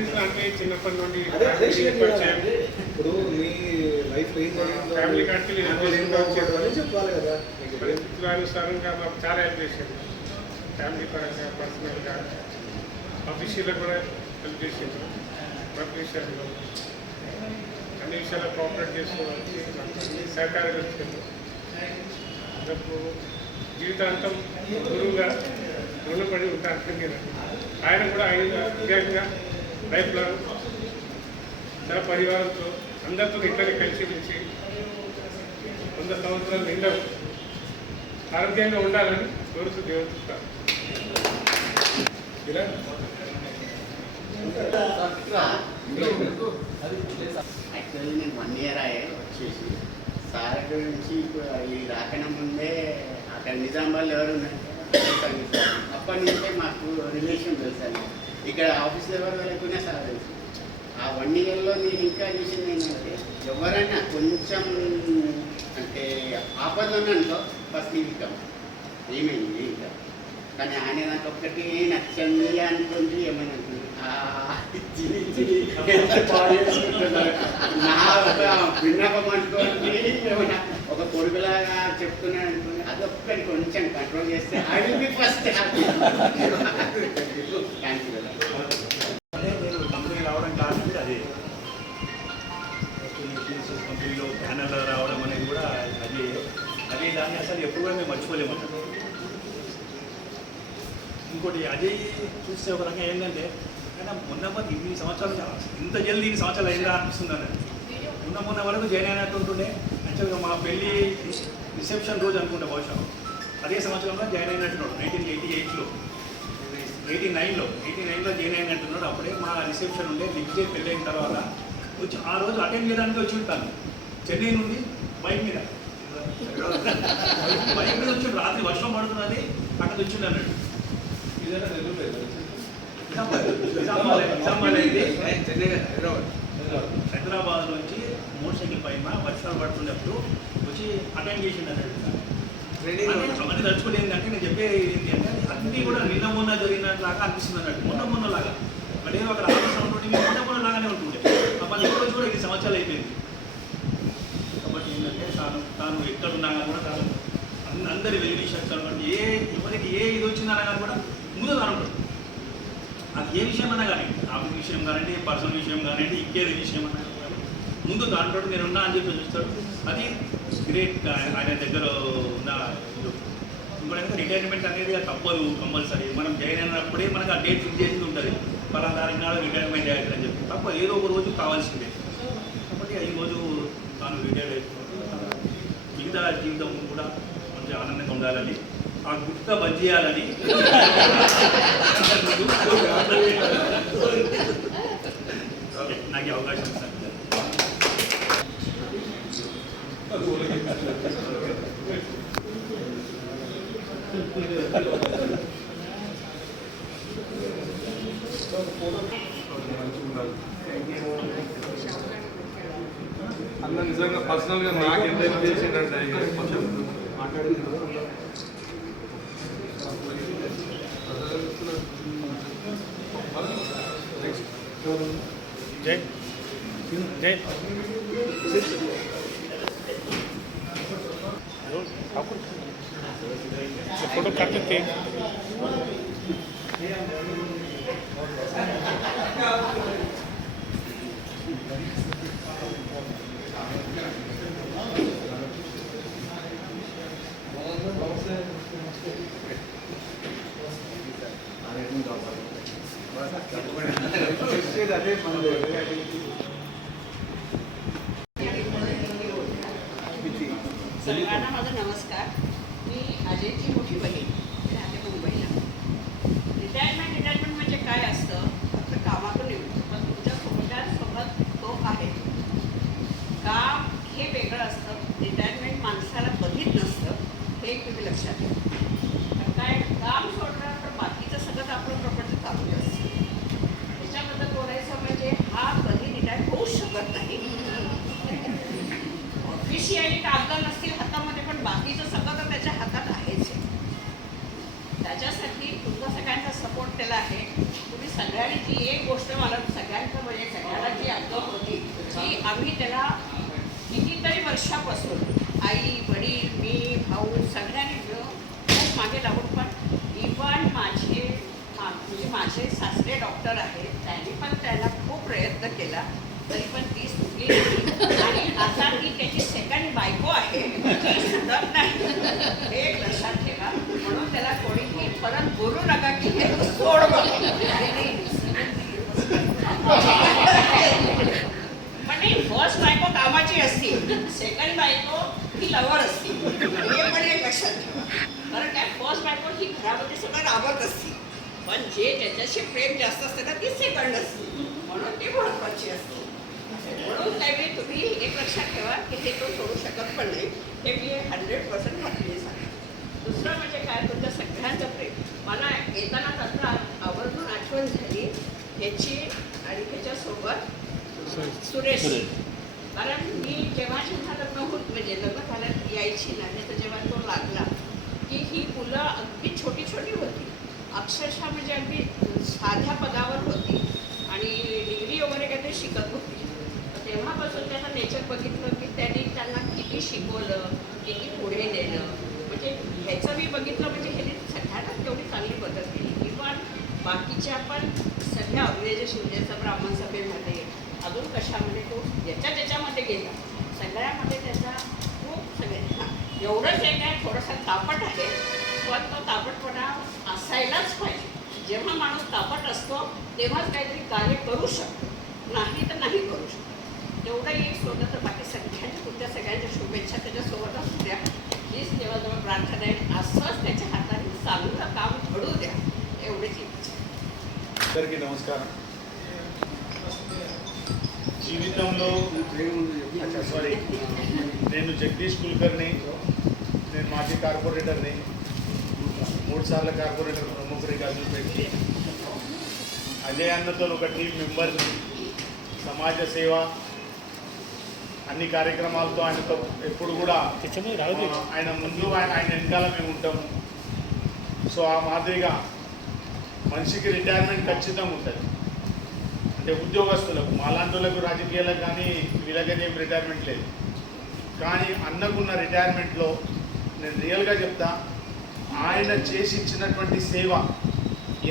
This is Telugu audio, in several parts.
ఎక్స్పీరియన్స్ అంటే చిన్నప్పటి నుండి ఇప్పుడు మీ లైఫ్ ఫ్యామిలీ కాడికి చెప్పాలి కదా. పరిస్థితుల అనుసారంగా మాకు చాలా హెల్ప్ చేసింది. ఫ్యామిలీ పరంగా, పర్సనల్గా, ఆఫీషియల్గా కూడా హెల్ప్ చేసింది. వర్క్ విషయాల్లో అన్ని విషయాల్లో కోఆపరేట్ చేసుకోవడానికి అన్ని సహకారం వచ్చింది. అందుకు జీవితాంతం గురువుగా రుణపడి ఉంటాను. ఆయన కూడా విధంగా లైఫ్ లాంగ్ నా పరివారంతో అందరితో ఇట్లనే కలిసి మెలిసి 100 సంవత్సరాలు నిండా ఆరోగ్యంగా ఉండాలని కోరుతూ దేవుడుతాను. యాక్చువల్లీ నేను 1 year అయ్యే వచ్చేసి సార్ గురించి ఇప్పుడు ఈ రాకన ముందే అక్కడ నిజామాబాద్లో ఎవరు అప్పటి నుంచే మాకు రిలేషన్ తెలుసు. ఇక్కడ ఆఫీస్లో ఎవరు వెళ్ళకున్నా సార్ తెలుసు. ఆ 1 yearలో నేను ఇంకా చూసింది ఏంటంటే ఎవరైనా కొంచెం అంటే ఆపదలోనే అనుకో ఫస్ట్ ఇవ్వటం ఏమైంది ఇంకా, కానీ ఆయన నాకు ఒక్కటి నచ్చండి అనుకుంటే ఏమైనా అనుకుంది నా ఒక విన్నపం అనుకోండి, ఏమైనా ఒక కొడుకులాగా చెప్తున్నాను అనుకోండి, అదొక్కటి కొంచెం కంట్రోల్ చేస్తే I will be first happy. Thank you. నేను కంపెనీ రావడం కారణం అదే, కంపెనీలో ప్యానల్ రావడం అనేది కూడా అదే అదే దాన్ని అసలు ఎప్పుడు కూడా మేము మర్చిపోలేము. ఇంకోటి అదే చూస్తే ఒక రకంగా ఏంటంటే అయినా మొన్న ఇన్ని సంవత్సరాలు ఇంత జల్దీ 2 సంవత్సరాలు అయిందా అనిపిస్తుంది అన్నది. మొన్న వరకు జాయిన్ అయినట్టు ఉంటుండే. యాక్చువల్గా మా పెళ్ళి రిసెప్షన్ రోజు అనుకుంటా బహుశా అదే సంవత్సరంలో జాయిన్ అయినట్టున్నాడు. 1988లో 89లో జాయిన్ అయినట్టున్నాడు. అప్పుడే మా రిసెప్షన్ ఉండే దిగ్జే పెళ్ళి అయిన తర్వాత వచ్చి ఆ రోజు అటెండ్ చేయడానికి వచ్చి ఉంటాను. చెన్నై నుండి బైక్ మీద వచ్చి రాత్రి వర్షం పడుతున్నది అక్కడ వచ్చింది అన్నట్టు. హైదరాబాద్ నుంచి మోటార్ సైకిల్ పైన వర్షాలు పడుతున్నప్పుడు వచ్చి అటెండ్ చేసింది అన్నట్టు. అవన్నీ తలుచుకుంటే ఏంటంటే నేను చెప్పేది ఏంటి అంటే అన్నీ కూడా నిన్న మొన్న జరిగినట్లాగా అనిపిస్తుంది అన్నట్టు. మొన్న లాగా అంటే అక్కడ ఆలోచన ఉంటుంది, మొన్న లాగానే ఉంటుండే. మళ్ళీ ఎప్పుడు కూడా 2 సంవత్సరాలు అయిపోయింది. కాబట్టి ఏంటంటే తాను ఎక్కడున్నా కూడా తాను అందరి వెలివిషయాలు ఎవరికి ఏ ఇది వచ్చిందన్నా కానీ కూడా ముందు తాను అది ఏ విషయం అన్నా కానీ, ఆఫీస్ విషయం కానివ్వండి, పర్సనల్ విషయం కానివ్వండి, ఇంకేది విషయం అన్నా కానీ ముందు దాంట్లో నేను ఉన్నా అని చెప్పి చూస్తాడు. అది గ్రేట్ ఆయన దగ్గర ఉన్న ఇది. ఇంకోటి రిటైర్మెంట్ అనేది తప్పదు, కంపల్సరీ. మనం జాయిన్ అయినప్పుడే మనకు ఆ డేట్ ఫిక్స్ చేసి ఉంటుంది, పలానా తారీఖు నాడు రిటైర్మెంట్ అయ్యాలి అని చెప్పి. తప్ప ఏదో ఒక రోజు కావాల్సిందే. కాబట్టి ఈరోజు తాను రిటైర్ అయిపోతుంది. మిగతా జీవితం కూడా మంచి ఆనందంగా ఉండాలని, ఆ గుర్త బంద్ చేయాలని నాకు అవకాశం ఇస్తాను. అన్న నిజంగా పర్సనల్గా నాకు ఎంత హెల్ప్ చేసిందంటే మాట్లాడింది. జై జై फोटो काटते थे। सगळ्यांना माझा नमस्कार. मी अजयची मोठी बहीण, राहते मुंबईला. रिटायरमेंट म्हणजे काय असतं, फक्त कामातून येऊ पण तुमच्या कुटुंबासोबत तो आहे. काम हे वेगळं असतं, रिटायरमेंट माणसाला कधीच नसतं, हे तुम्ही लक्षात घ्या. काय काम सोडणार तर बाकीचं सगळं आपलं प्रपंच चालू असतं. त्याच्याबद्दल बोलायचं म्हणजे हा कधी रिटायर होऊच शकत नाही. ऑफिशियली कागद नसतील हातामध्ये, पण बाकीचं सगळं तर त्याच्या हातात आहेच आहे. त्याच्यासाठी तुमचा सगळ्यांचा सपोर्ट केला आहे. तुम्ही सगळ्यांनी ती एक गोष्ट मला सगळ्यांचं म्हणजे सगळ्याला जी अनुभव होती की आम्ही त्याला कितीतरी वर्षापासून आई वडील मी भाऊ सगळ्यांनी मिळून खूप मागे लागून पण इव्हन म्हणजे माझे सासरे डॉक्टर आहेत त्यांनी पण त्याला खूप प्रयत्न केला तरी पण ती सुटली नाही आणि आता ती त्याची सेकंड बायको आहे ती सुटत नाही हे एक लक्षात ठेवा म्हणून त्याला कोणीही परत बोलू नका की हे तू सोड बघ. पण नाही फर्स्ट बायको कामाची असती सेकंड बायको ही लवर असती हे पण एक लक्षात ठेवा कारण काय फर्स्ट बायको ही घरामध्ये सगळं राबत असती पण जे त्याच्याशी प्रेम जास्त असते ना ती सेकंड असते म्हणून ती महत्वाची असते म्हणून त्यावेळी तुम्ही एक लक्षात ठेवा की हे तो सोडू शकत पण नाही हे मी 100% खात्री सांगते. दुसरं म्हणजे काय तुमच्या सगळ्यांचं प्रेम मला येताना तंत्र आवर्जून आठवण झाली ह्याची आणि ह्याच्यासोबत सुरेश कारण मी जेव्हा जेव्हा लग्न होत म्हणजे लग्न झाल्यात यायची ना त्याचा जेव्हा तो लागला की ही मुलं अगदी छोटी छोटी होती अक्षरशः म्हणजे अगदी साध्या पदावर होती आणि डिग्री वगैरे काहीतरी शिकत होती तेव्हापासून त्याचं नेचर बघितलं की त्यांनी त्यांना किती शिकवलं किती पुढे नेलं म्हणजे ह्याचं मी बघितलं म्हणजे ह्याने सगळ्यांना तेवढी चांगली मदत केली इव्हन बाकीच्या पण सगळ्या ऑर्गनायझेशन म्हणजे ब्राह्मण सभेमध्ये अजून कशामध्ये तो ज्याच्यामध्ये गेला सगळ्यामध्ये त्याचा खूप सगळे एवढंच एक आहे थोडंसं तापट आहे पण तो तापटपणा असायलाच पाहिजे जेव्हा माणूस तापट असतो तेव्हाच काहीतरी कार्य करू शकतो नाही तर नाही करू शकतो तेवढं एक सोडलं तर बाकी सगळ्यांच्या तुमच्या सगळ्यांच्या शुभेच्छा त्याच्यासोबत असू द्या हीच देवाजवळ प्रार्थना आहे असंच त्याच्या हाताने चांगलं काम घडू द्या एवढीच इच्छा. అందరికీ నమస్కారం. జీవితంలో సారీ నేను జగదీష్ కుల్కర్ని నేను మాజీ కార్పొరేటర్ని 3 సార్లు కార్పొరేటర్ ప్రముఖుడి గాజుపేటకి అజయ్ అన్నతో ఒక టీం మెంబర్ని సమాజ సేవ అన్ని కార్యక్రమాలతో ఆయనతో ఎప్పుడు కూడా ఆయన ముందు ఆయన వెనకాల మేము ఉంటాము. సో ఆ మాదిరిగా మనిషికి రిటైర్మెంట్ ఖచ్చితంగా ఉంటుంది అంటే ఉద్యోగస్తులకు మాలాంటి వాళ్ళకు రాజకీయాలకు కానీ వీళ్ళకైతే ఏం రిటైర్మెంట్ లేదు కానీ అన్నకున్న రిటైర్మెంట్లో నేను రియల్గా చెప్తా ఆయన చేసి ఇచ్చినటువంటి సేవ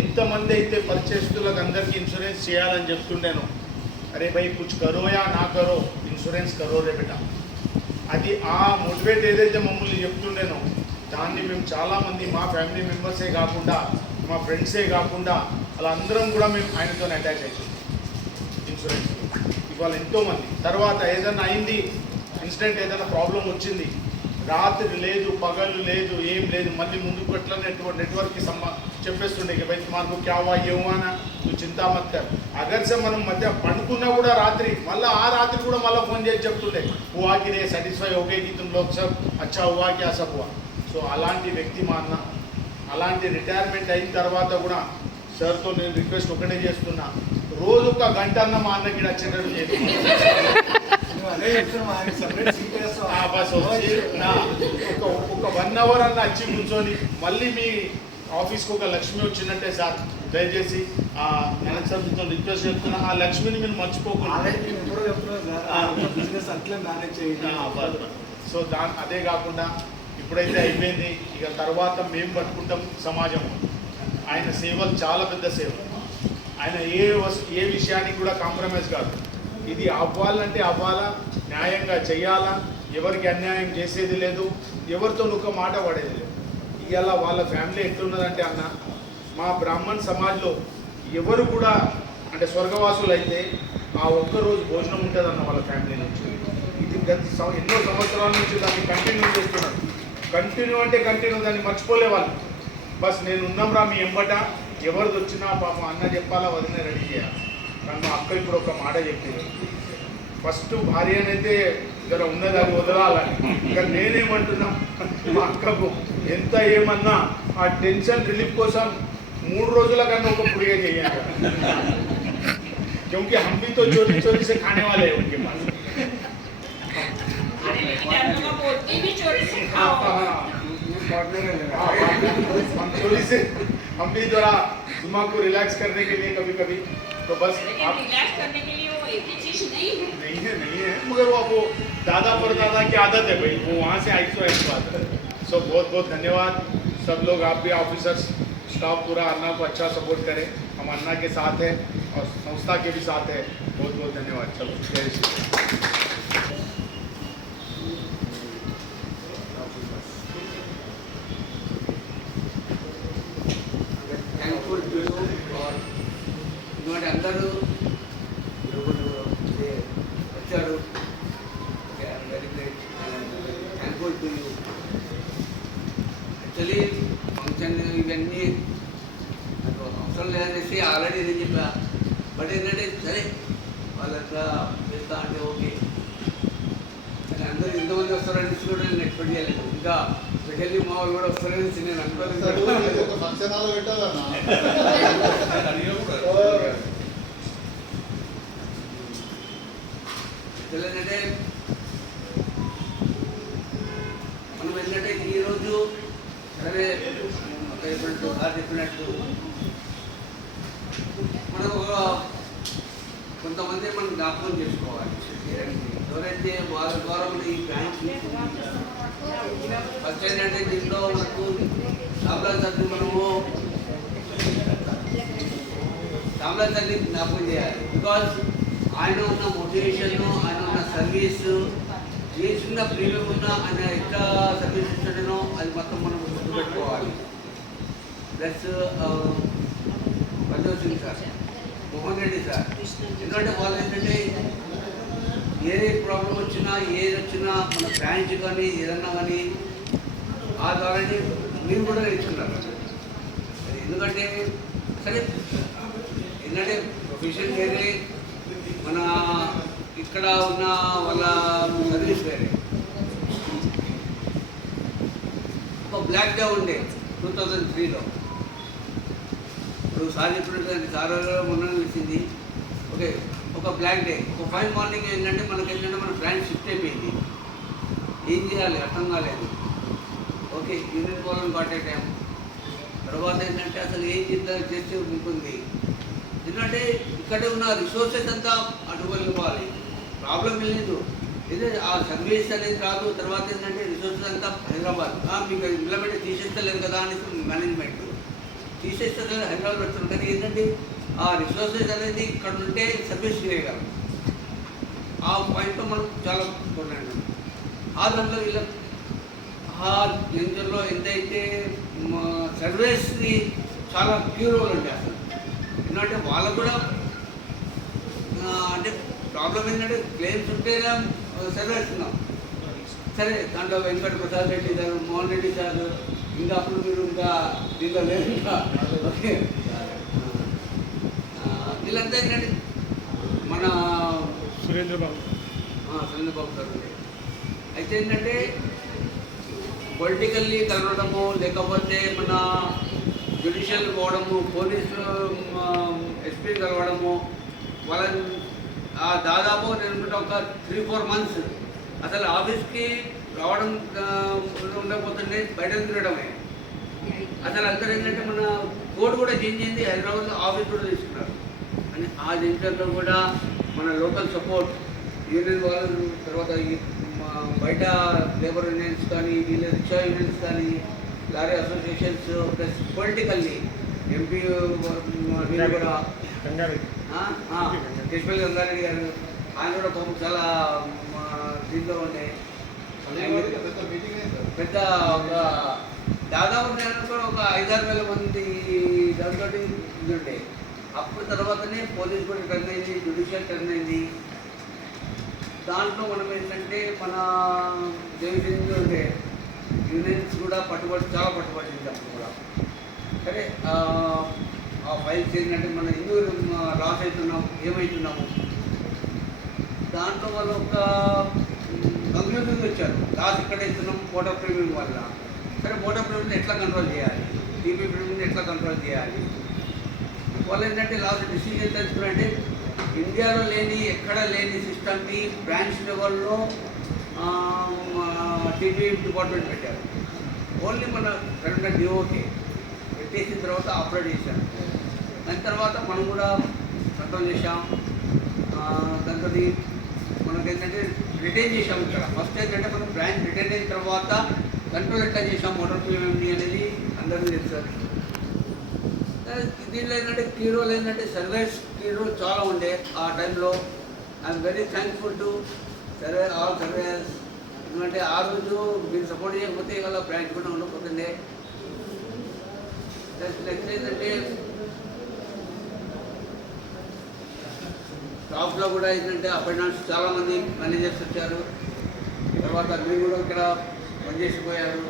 ఎంతమంది అయితే పరిచయస్తులకు అందరికీ ఇన్సూరెన్స్ చేయాలని చెప్తుండేను అరే భయ్ కుచ్ కరో యా నా కరో ఇన్సూరెన్స్ కరో రే బేటా అది ఆ మోటివేట్ ఏదైతే మమ్మల్ని చెప్తుండేనో దాన్ని మేము చాలామంది మా ఫ్యామిలీ మెంబర్సే కాకుండా మా ఫ్రెండ్సే కాకుండా అలా అందరం కూడా మేము ఆయనతో అటాచ్ అవుతాం ఇన్సూరెన్స్ ఇవాళ ఎంతోమంది తర్వాత ఏదైనా అయింది ఇన్సిడెంట్ ఏదైనా ప్రాబ్లం వచ్చింది రాత్రి లేదు పగలు లేదు ఏం లేదు మళ్ళీ ముందుకు ఎట్లా నెట్వర్క్కి చెప్పేస్తుండే कि भाई तुम्हारे को क्या हुआ ये हुआ ना तू चिंता मत कर अगर से మనం మధ్య పండుకున్నా కూడా రాత్రి మళ్ళీ ఆ రాత్రి కూడా మళ్ళీ ఫోన్ చేసి చెప్తుండే हुआ कि रे satisfy हो गए कि तुम लोग सब अच्छा हुआ क्या सब हुआ సో అలాంటి వ్యక్తి మా అన్న అలాంటి రిటైర్మెంట్ అయిన తర్వాత కూడా సార్తో నేను రిక్వెస్ట్ ఒకటే చేస్తున్నా రోజు ఒక గంట అన్న మా అన్నకి వచ్చేటట్టు చేసి బస్ వచ్చి ఒక 1 అవర్ అన్న వచ్చి కూర్చొని మళ్ళీ మీ ఆఫీస్కి ఒక లక్ష్మి వచ్చినట్టే సార్ దయచేసి నేను సార్ మీతో రిక్వెస్ట్ చెప్తున్నా ఆ లక్ష్మిని మీరు మర్చిపోకుండా సో అదే కాకుండా ఇప్పుడైతే అయిపోయింది ఇక తర్వాత మేము పట్టుకుంటాం సమాజం ఆయన సేవలు చాలా పెద్ద సేవ ఆయన ఏ విషయానికి కూడా కాంప్రమైజ్ కాదు ఇది అవ్వాలంటే అవ్వాలా న్యాయంగా చేయాలా ఎవరికి అన్యాయం చేసేది లేదు ఎవరితో ఒక మాట పడేది లేదు ఇవాళ వాళ్ళ ఫ్యామిలీ ఎట్లున్నదంటే అన్న మా బ్రాహ్మణ్ సమాజ్లో ఎవరు కూడా అంటే స్వర్గవాసులు అయితే ఆ ఒక్కరోజు భోజనం ఉంటుందన్న వాళ్ళ ఫ్యామిలీ నుంచి ఇది ఎన్నో సంవత్సరాల నుంచి దాన్ని కంటిన్యూ చేస్తున్నారు కంటిన్యూ అంటే కంటిన్యూ దాన్ని మర్చిపోలే వాళ్ళు బస్ నేను ఉన్నాంరా మీ ఎంబట ఎవరిది వచ్చినా పాపం అన్న చెప్పాలా వదిన రెడీ చేయాలి కానీ మా అక్క ఇప్పుడు ఒక మాట చెప్పింది ఫస్ట్ భార్యనైతే జర ఉన్నది అది వదలాలని కానీ నేనేమంటున్నా మా అక్కకు ఎంత ఏమన్నా ఆ టెన్షన్ రిలీఫ్ కోసం 3 రోజుల కన్నా ఒక పుడిగా చేయాలి क्योंकि हम भी तो चोरी चोरी से खाने वाले हैं उनके पास भी चोरी से खाओ हम चोरी से हम भी जरा दिमाग को रिलैक्स करने के लिए कभी कभी तो बस लेकिन आप रिलैक्स करने के लिए वो एक ही चीज नहीं है। नहीं है मगर वो दादा परदादा की आदत है भाई, वो वहाँ से आई तो ऐसी बात है। सो बहुत बहुत धन्यवाद सब लोग, आप भी ऑफिसर्स स्टाफ पूरा अन्ना को अच्छा सपोर्ट करें, हम अन्ना के साथ हैं और संस्था के भी साथ है। बहुत बहुत धन्यवाद। चलो जय Shri Ram. Thankful to you for ఇటువంటి అందరూ వచ్చారు. Very great, thankful to you. Actually function ఇవన్నీ నాకు అవసరం లేదనేసి ఆల్రెడీ నేను చెప్పా. బట్ ఏంటంటే సరే వాళ్ళంతా చేస్తా అంటే ఓకే, కానీ అందరూ ఇంతమంది వస్తారనేసి కూడా నేను ఎక్స్పెక్ట్ చేయలేదు. ఇంకా స్పెషల్లీ మా వాళ్ళు కూడా వస్తారనేసి నేను అనుకోలేదు. ఏంటంటే మనం ఏంటంటే ఈరోజు సరే చెప్పినట్టు మనం కొంతమంది మనం జ్ఞాపకం చేసుకోవాలి. ఎవరైతే వాళ్ళ ద్వారా మన ఈ బ్యాంక్ ఫస్ట్ ఏంటంటే దీంట్లో మనకు రామరాజ్ సార్ని జ్ఞాపకం చేయాలి. బికాజ్ ఆయన ఉన్న మోటివేషన్, ఆయన ఉన్న సర్వీస్, ఏ చిన్న ప్రీమియం ఉన్నా ఆయన ఎట్లా సర్వీస్ ఇస్తాడనో అది మొత్తం మనం గుర్తుపెట్టుకోవాలి. Plus Punjab Singh sir, Mohan Reddy sir, ఎందుకంటే వాళ్ళు ఏంటంటే ఏ ప్రాబ్లం వచ్చినా ఏది వచ్చినా మన బ్రాంచ్ కానీ ఏదన్నా కానీ ఆ ద్వారానే మీరు కూడా నేర్చుకున్నారు. ఎందుకంటే సరే ఏంటంటే ప్రొఫెషన్ వేరే, మన ఇక్కడ ఉన్న వాళ్ళ సర్వీస్ వేరే. ఒక బ్లాక్ డే ఉండే 2003లో. ఇప్పుడు సార్ చెప్పినట్టు సార్ మొన్న వచ్చింది. ఓకే, ఒక బ్లాక్ డే, ఒక 5 మార్నింగ్ ఏంటంటే మనకి ఏంటంటే మన బ్రాంచ్ షిఫ్ట్ అయిపోయింది. ఏం చేయాలి అర్థం కాలేదు. ఓకే, యూనియన్ వాళ్ళని కాంటాక్ట్ అయ్యాము. తర్వాత ఏంటంటే అసలు ఏం చేస్తే ఉంటుంది, ఎందుకంటే ఇక్కడ ఉన్న రిసోర్సెస్ అంతా అటు వెళ్ళిపోవాలి. ప్రాబ్లం లేదు, ఇదే ఆ సర్వీస్ అనేది రాదు. తర్వాత ఏంటంటే రిసోర్సెస్ అంతా హైదరాబాద్, మీకు ఇంప్లిమెంట్ తీసేస్తలేదు కదా అనేసి మేనేజ్మెంట్ తీసేస్తారు కదా, హైదరాబాద్ పెడుతున్నారు. కానీ ఏంటంటే ఆ రిసోర్సెస్ అనేది ఇక్కడ ఉంటే సర్వీస్ చేయగలం. ఆ పాయింట్లో మనం చాలా కొన్నాడు. ఆ దాంట్లో వీళ్ళ ఆ జంతువుల్లో ఎంతైతే సర్వీస్ని చాలా క్యూ రోల్ ఉంటాయి అసలు. ఎందుకంటే వాళ్ళకు కూడా అంటే ప్రాబ్లం ఏంటంటే క్లెయిమ్స్ ఉంటేనే సర్వీస్ ఉన్నాం. సరే దాంట్లో వెంకట ప్రసాద్ రెడ్డి గారు, మోహన్ రెడ్డి సార్, ఇంకా అప్పుడు మీరు ఇంకా దీంట్లో లేదు ఇంకా. ఓకే, వీళ్ళంతా ఏంటంటే మన సురేంద్రబాబు గారు. అయితే ఏంటంటే పొలిటికల్లీ కలవడము, లేకపోతే మన జ్యుడిషియల్ పోవడము, పోలీసు ఎస్పీ కలవడము, వాళ్ళని దాదాపు నేను ఒక 3-4 మంత్స్ అసలు ఆఫీస్కి రావడం ఉండకపోతుండే, బయట తిరగడమే. అసలు అందరూ ఏంటంటే మన కోడ్ కూడా చేంజ్ అయింది, హైదరాబాద్లో ఆఫీస్ కూడా తీసుకున్నారు. అని ఆ సెంటర్లో కూడా మన లోకల్ సపోర్ట్ యూనియన్ వాళ్ళు, తర్వాత బయట లేబర్ యూనియన్స్ కానీ, వీళ్ళ రిక్షా యూనియన్స్ కానీ, lorry associations, plus politically MP కూడా కేశవల్ గంగారెడ్డి గారు, ఆయన కూడా పాపం చాలా దీంట్లో ఉండే పెద్ద ఒక దాదాపు నేను కూడా ఒక 5-6 వేల మంది దాంతో ఇది ఉండే. అప్పుడు తర్వాతనే పోలీస్ కూడా టర్న్ అయింది, జ్యుడిషియల్ టర్న్ అయింది. దాంట్లో మనం ఏంటంటే మన దేశంలో ఉండే యూనియన్స్ కూడా చాలా పట్టుబడింది అప్పుడు కూడా. సరే ఆ ఫైల్స్ ఏంటంటే మన ఎందుకు లాస్ అవుతున్నాం, ఏమవుతున్నాము, దాంట్లో వాళ్ళు ఒక కంక్లూజన్ వచ్చారు. లాస్ ఎక్కడ అవుతున్నాం, మోటార్ ప్రీమియం వల్ల. సరే మోటార్ ప్రీమియం ఎట్లా కంట్రోల్ చేయాలి, టీపీ ప్రీమియం ఎట్లా కంట్రోల్ చేయాలి. వాళ్ళు ఏంటంటే లాస్ట్ డిసిజన్ తెలుసుకున్నారంటే ఇండియాలో లేని, ఎక్కడ లేని సిస్టమ్ని బ్రాంచ్ లెవెల్లో టీపీ డిపార్ట్మెంట్ పెట్టారు. ఓన్లీ మన కరెంట్ డిఓకే పెట్టేసిన తర్వాత ఆపరేట్ చేశారు. దాని తర్వాత మనం కూడా కంట్రోల్ చేసాం. దాంతో మనకేంటంటే రిటైన్ చేసాం. ఇక్కడ ఫస్ట్ ఏంటంటే మనం బ్రాంచ్ రిటైన్ అయిన తర్వాత కంట్రోల్ ఎట్లా చేసాం మోటార్ PMMD అనేది అందరికీ తెలుస్తుంది. దీనిలో ఏంటంటే కీ రోల్ ఏంటంటే సర్వేస్ కీ రోల్ చాలా ఉండే ఆ టైంలో. I'm very thankful to all surveys. ఎందుకంటే ఆ రోజు మీరు సపోర్ట్ చేయకపోతే ఇవాళ బ్రాంచ్ కూడా ఉండకపోతుండే. నెక్స్ట్ ఏంటంటే స్టాఫ్లో కూడా ఏంటంటే అప్ అండ్ డౌన్స్ చాలామంది మేనేజర్స్ వచ్చారు. తర్వాత మీరు కూడా ఇక్కడ పనిచేసిపోయారు.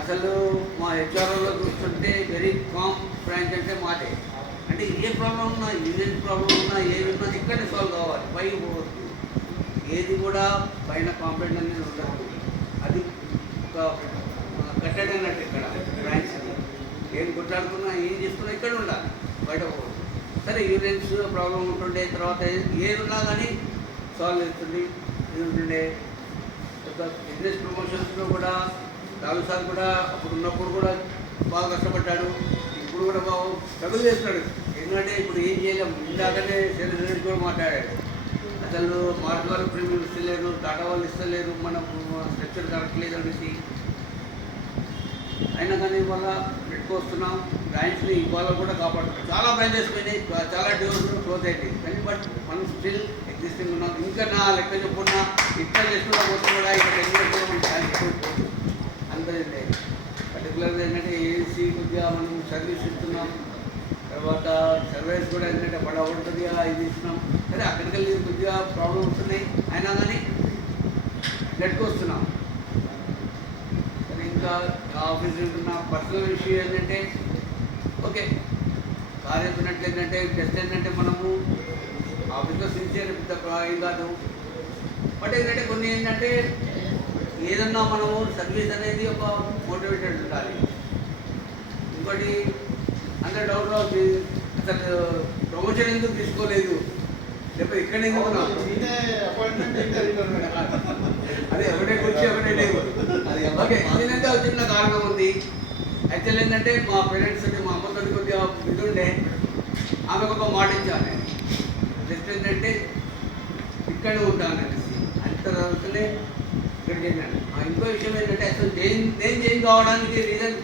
అసలు మా హెచ్ఆర్ఓలో చూస్తుంటే వెరీ కామ్ బ్రాంచ్ అంటే మాటే. అంటే ఏ ప్రాబ్లం ఉన్నా, యూనియన్ ప్రాబ్లం ఉన్నా, ఏది ఉన్నా ఇక్కడే సాల్వ్ కావాలి, పై పోవద్దు. ఏది కూడా పైన కాంప్లైంట్ అనేది ఉండదు. అది ఒక కట్టడి అన్నట్టు ఇక్కడ బ్రాంచ్ని. ఏం కొట్లాడుకున్నా, ఏం చేస్తున్నా ఇక్కడ ఉండాలి, బయట పోవద్దు. సరే యూనియన్స్ ప్రాబ్లం ఉంటుండే, తర్వాత ఏది ఉన్నా కానీ సాల్వ్ చేస్తుంది ఇది ఉంటుండే. బిజినెస్ ప్రమోషన్స్లో కూడా రావు సార్ కూడా అప్పుడు ఉన్నప్పుడు కూడా బాగా కష్టపడ్డాడు. ఇప్పుడు కూడా బాగా స్ట్రగుల్ చేస్తున్నాడు. ఎందుకంటే ఇప్పుడు ఏం చేయలేం. ఇందాకనే సెలబ్రిటీ కూడా మాట్లాడాడు. అసలు మార్క్ వాళ్ళు ప్రీమియం ఇస్తలేరు, టాటా వాళ్ళు ఇస్తలేరు, మనకు స్ట్రక్చర్ కరెక్ట్ లేదు అనేసి. అయినా కానీ ఇవాళ పెట్టుకొస్తున్నాం. బ్రాంచ్ని ఇవాళ కూడా కాపాడుతున్నాం. చాలా బ్రాంచెస్ పోయినాయి, చాలా డోర్స్ క్లోజ్ అయింది. కానీ బట్ మనం స్టిల్ ఎగ్జిస్టింగ్ ఉన్నాం. ఇంకా నా లెక్క చెప్పుకున్నా ఇట్లా చేస్తున్నా మొత్తం కూడా ఇక్కడ 10 years కూడా మనం ఛాన్స్ అంతే. పర్టికులర్గా ఏంటంటే ఏసీ కొద్దిగా మనం సర్వీస్ ఇస్తున్నాం. తర్వాత సర్వీస్ కూడా ఏంటంటే కొద్దిగా ఇది ఇస్తున్నాం. సరే అక్కడికి వెళ్ళి కొద్దిగా ప్రాబ్లమ్స్ వస్తున్నాయి, అయినా కానీ నెట్టుకొస్తున్నాం. సరే ఇంకా ఆఫీస్ ఉన్న పర్సనల్ విషయం ఏంటంటే ఓకే సార్ చెప్పినట్లు ఏంటంటే జస్ట్ ఏంటంటే మనము ఆఫీస్లో సిన్సియర్ పెద్ద ఏం కాదు. బట్ ఏంటంటే కొన్ని ఏంటంటే ఏదన్నా మనము సర్వీస్ అనేది ఒక మోటివేటెడ్ ఉండాలి. ఇంకోటి అందరూ డౌట్ రావచ్చు, అసలు ప్రమోషన్ ఎందుకు తీసుకోలేదు, లేకపోతే ఇక్కడ ఎందుకు అదే ఎవడే కూర్చి ఎవడే లేవు. ఓకే దీనంతా చిన్న కారణం ఉంది. యాక్చువల్ ఏంటంటే మా పేరెంట్స్ అంటే మా అమ్మతో కొద్దిగా ఇది ఉండే, ఆమెకు ఒక మాట ఇచ్చాను నేను. జస్ట్ ఏంటంటే ఇక్కడే ఉంటాను అనేసి. అంత చదువుతూనే ఇక్కడ చేశాను. ఇంకో విషయం ఏంటంటే అసలు నేను చేంజ్ కావడానికి reason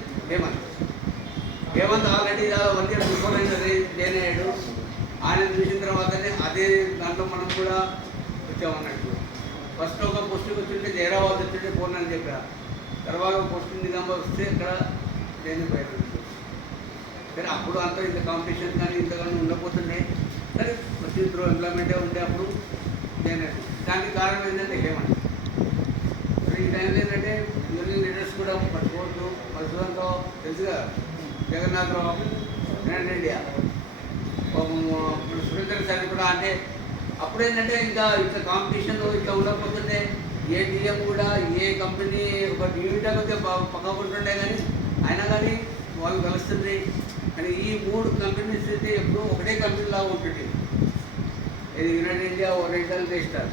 Hemanth already 1 year before అయినా జాయిన్ అయ్యాడు. ఆయన చూసిన తర్వాతనే అదే దాంట్లో మనం కూడా వచ్చామన్నట్టు. ఫస్ట్ ఒక పోస్టింగ్ వచ్చింటే జైరాబాద్ వచ్చింటే ఫోన్ అని చెప్పా. తర్వాత ఒక పోస్టింగ్ నిజామాబాద్ వస్తే ఇక్కడ జాయిన్ అయిపోయారు. సరే అప్పుడు అంత ఇంత కాంపిటీషన్ కానీ ఇంతగానో ఉండకపోతుండే. సరే వచ్చి త్రూ ఎంప్లాయ్మెంటే ఉండే అప్పుడు జాయిన్ అయ్యాడు. దానికి కారణం ఏంటంటే హేమంత్. ఈ టైంలో ఏంటంటే యూనియన్ లీడర్స్ కూడా పట్టుకోవద్దు. మధురంతో తెలుసు కదా, జగన్నాథరావు, ఇండియా, సురేంద్ర సార్ కూడా. అంటే అప్పుడు ఏంటంటే ఇంకా ఇట్లా కాంపిటీషన్ ఇట్లా ఉండకపోతుంటే ఏ డిఎం కూడా ఏ కంపెనీ ఒక యూనిట్ అయితే పక్కకుంటుండే. కానీ అయినా కానీ వాళ్ళు కలుస్తుంది. కానీ ఈ 3 కంపెనీస్ అయితే ఎప్పుడు ఒకటే కంపెనీ లాగా ఉంటుంది. ఇది యునైటెడ్ ఇండియా, ఓరియంటల్, రేస్టార్.